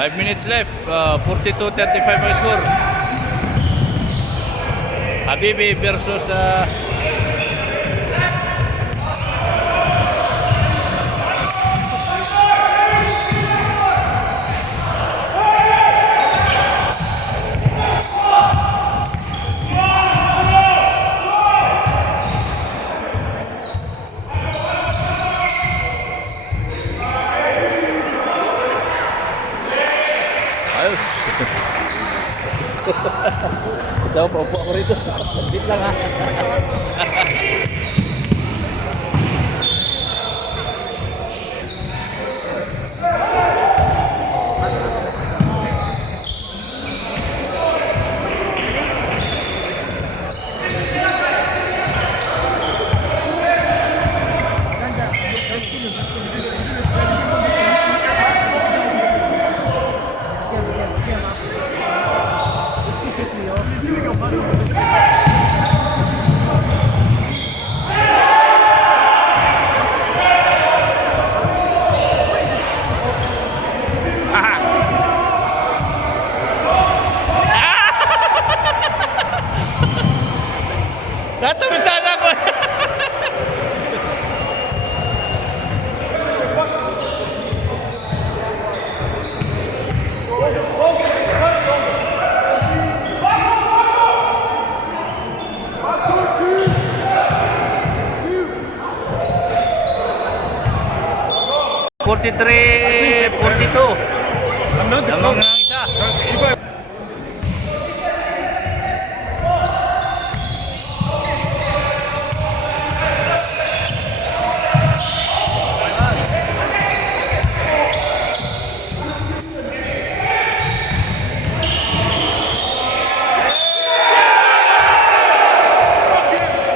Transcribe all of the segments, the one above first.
5 minutes left. 42-35 ang score. Habibi versus ayos. Ito, paupo ako rito. Bit lang ha. Natawid sana ako. Forty-three, 42. Lamang ng isa.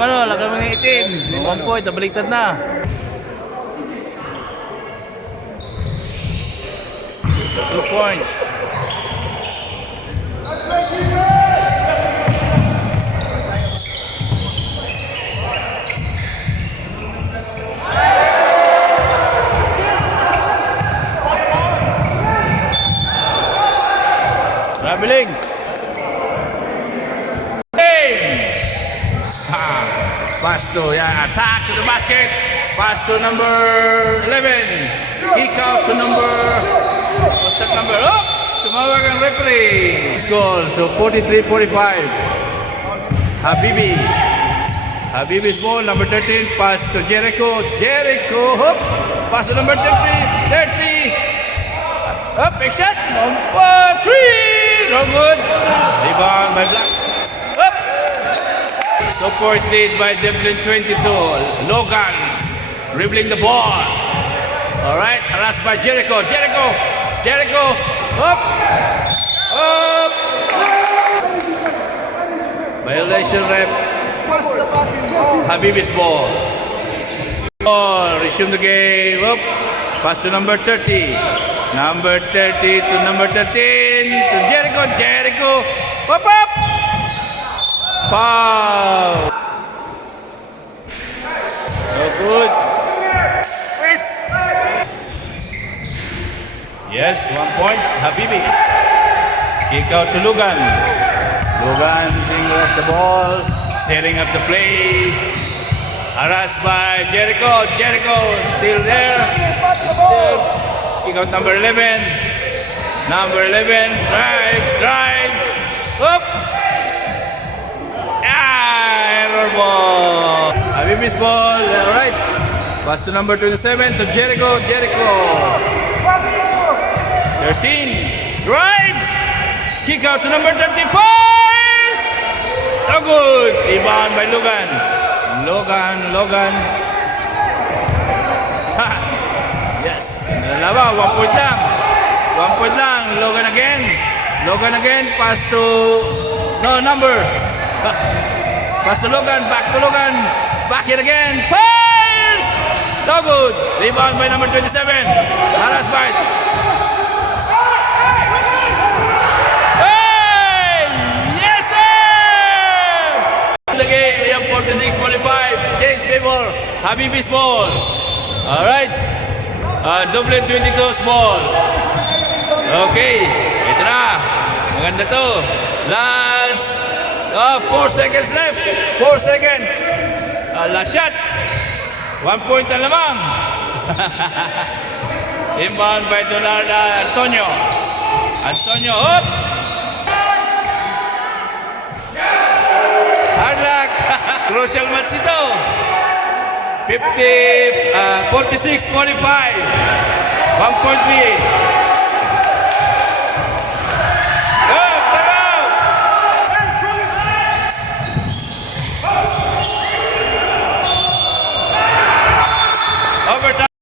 Ano, lagay mo ng itim. 1 point, nabaliktad na. So 2 points. Traveling. Pass to, attack to the basket. Pass to number 11. Kick out to number, what's that number? Oh! Tumawag ang referee. Goal, so 43-45. Habibi. Habibi's ball, number 13. Pass to Jericho. Jericho, hop. Pass to number 30. 30. Up, big shot. Number 3. No good. Rebound by Black. 2 points lead by Devlin 22. Logan dribbling the ball. Alright, harassed by Jericho. Jericho. Up. Violation rep. Habibi's ball. Resume the game. Up. Pass to number 30. Number 30 to number 13. To Jericho. Up. Foul. No good. Yes, 1 point. Habibi. Kick out to Logan. Logan fingers the ball, setting up the play. Harassed by Jericho. Jericho still there. Still. Kick out number 11. Number 11 drives. Up. Ball. Habibi's ball, alright. Pass to number 27 to Jericho. 13 drives. Kick out to number 35. No good. Rebound by Logan. Yes. Nalaba, 1 point lang. 1 point lang. Logan again. Pass to number. Pass to Logan, back to Logan. Back here again. Pass! No good. Rebound by number 27. Harassed by. Hey! Yes, sir! The game, we have 46-45. James Pebble, Habibi's ball. Alright. Dublin 22's ball. Okay, ito na. Maganda to. Last 4 seconds left. 4 seconds. Last shot. 1 point na lamang. Inbound by Donarda Antonio. Antonio, hop! Hard luck. Crucial match ito. 46-45. 1 point lead.